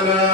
آمنا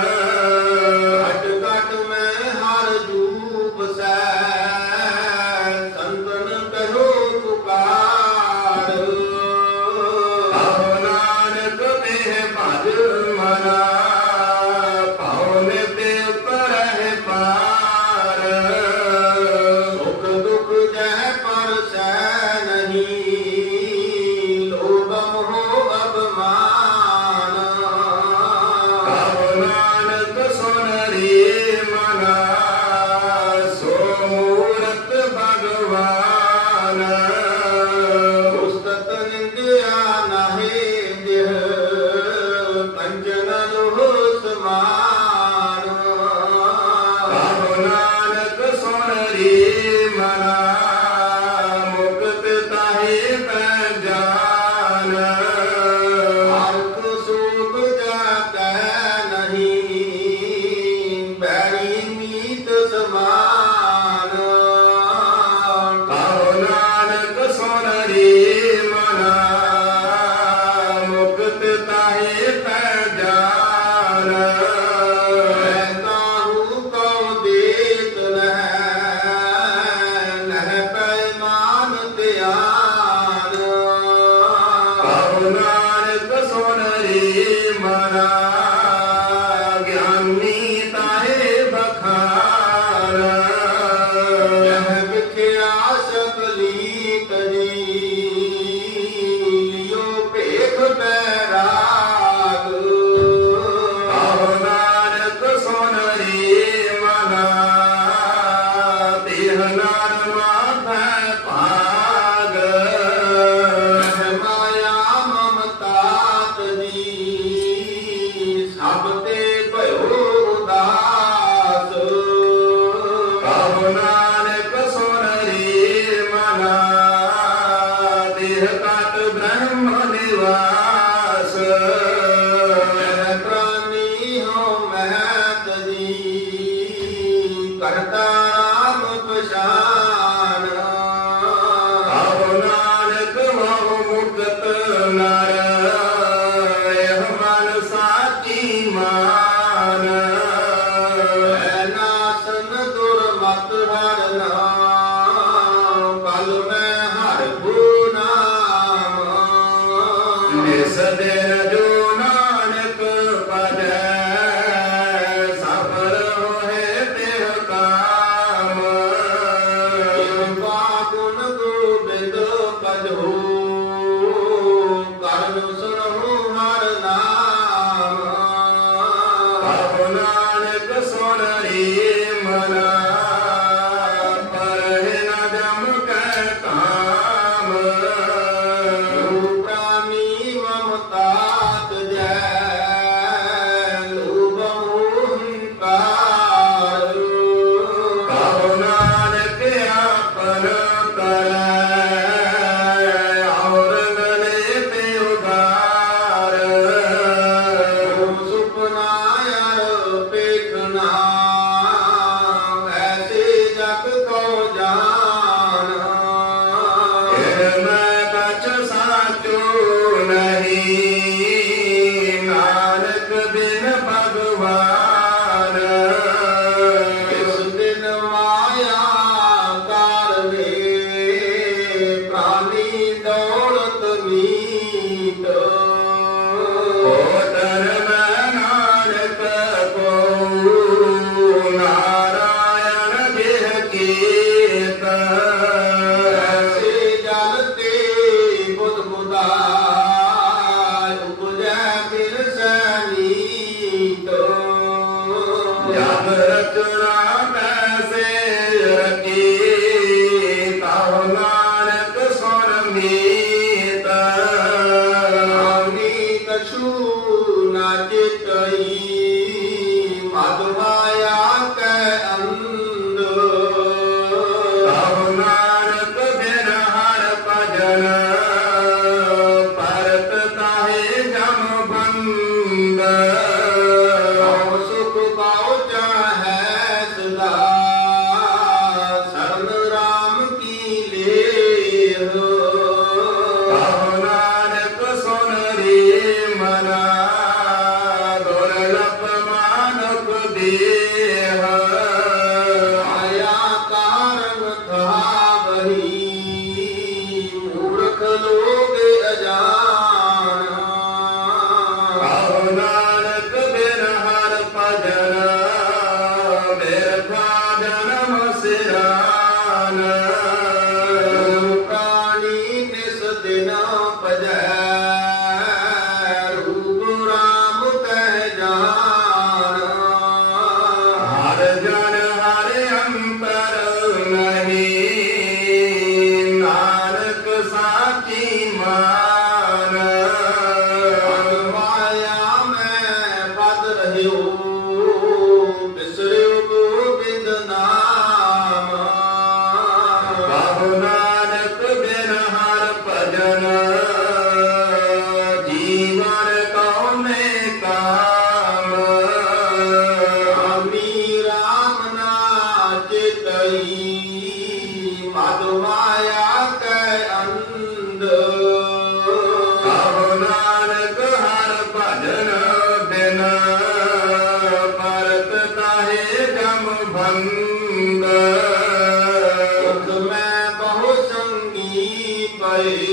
কে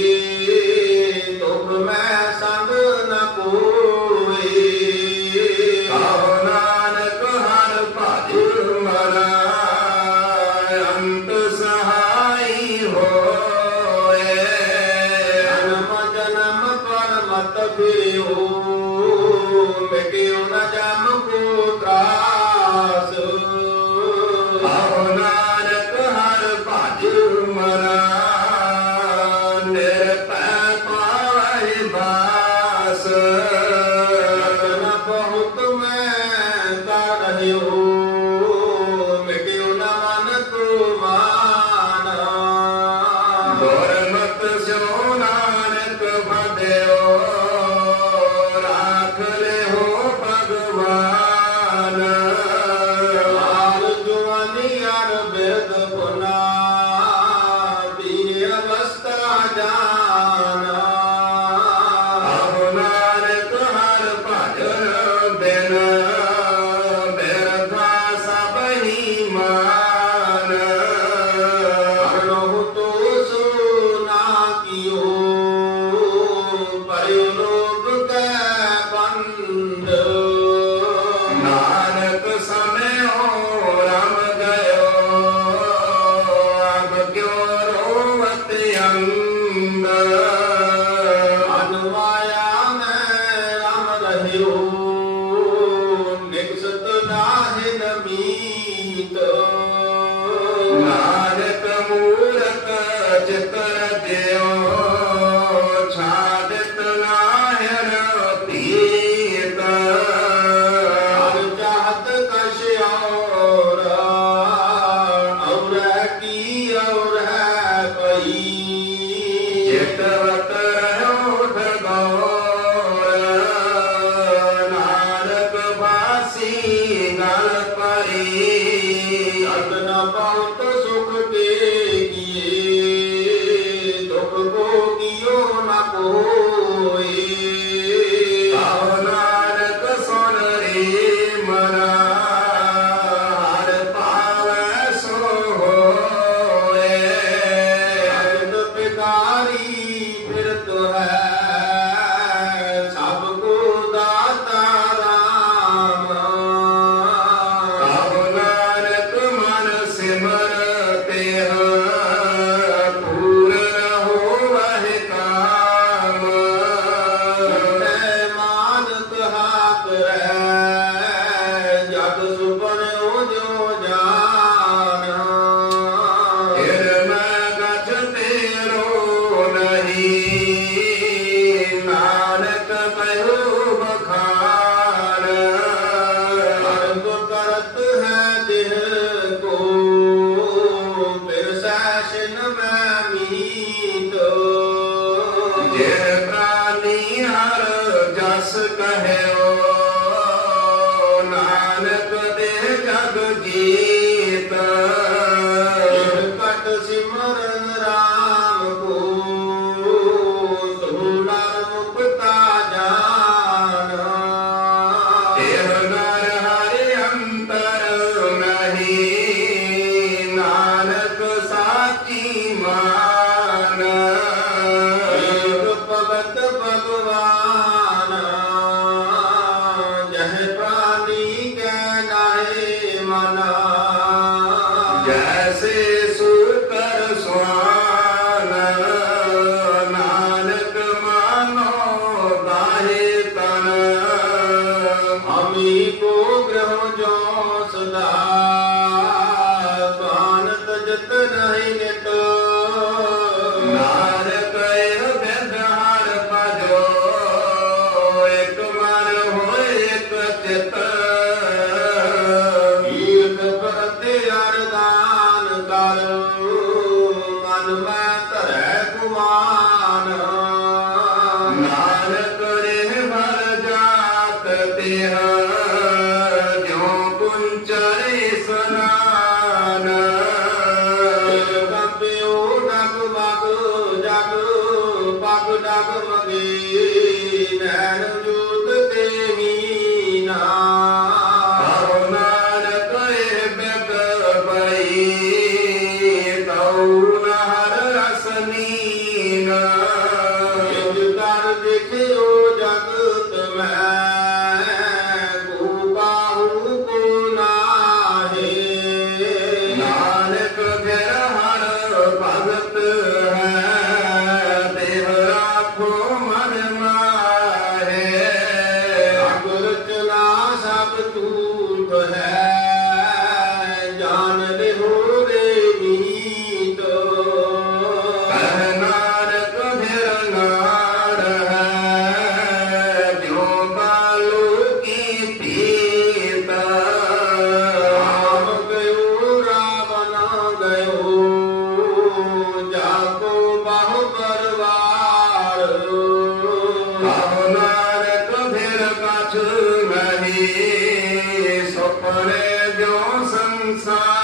ਪਏ ਮੈਂ ਸੰਗ ਨ ਕੋਏ amigo. ਸੁਪਨੇ ਜੋ ਸੰਸਾਰ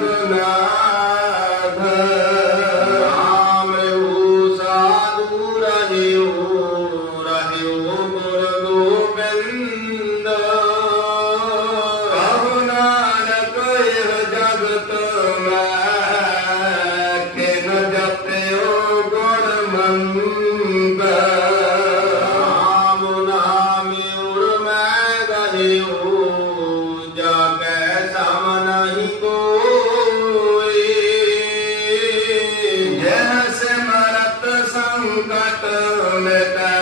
Adonai. Tata Meta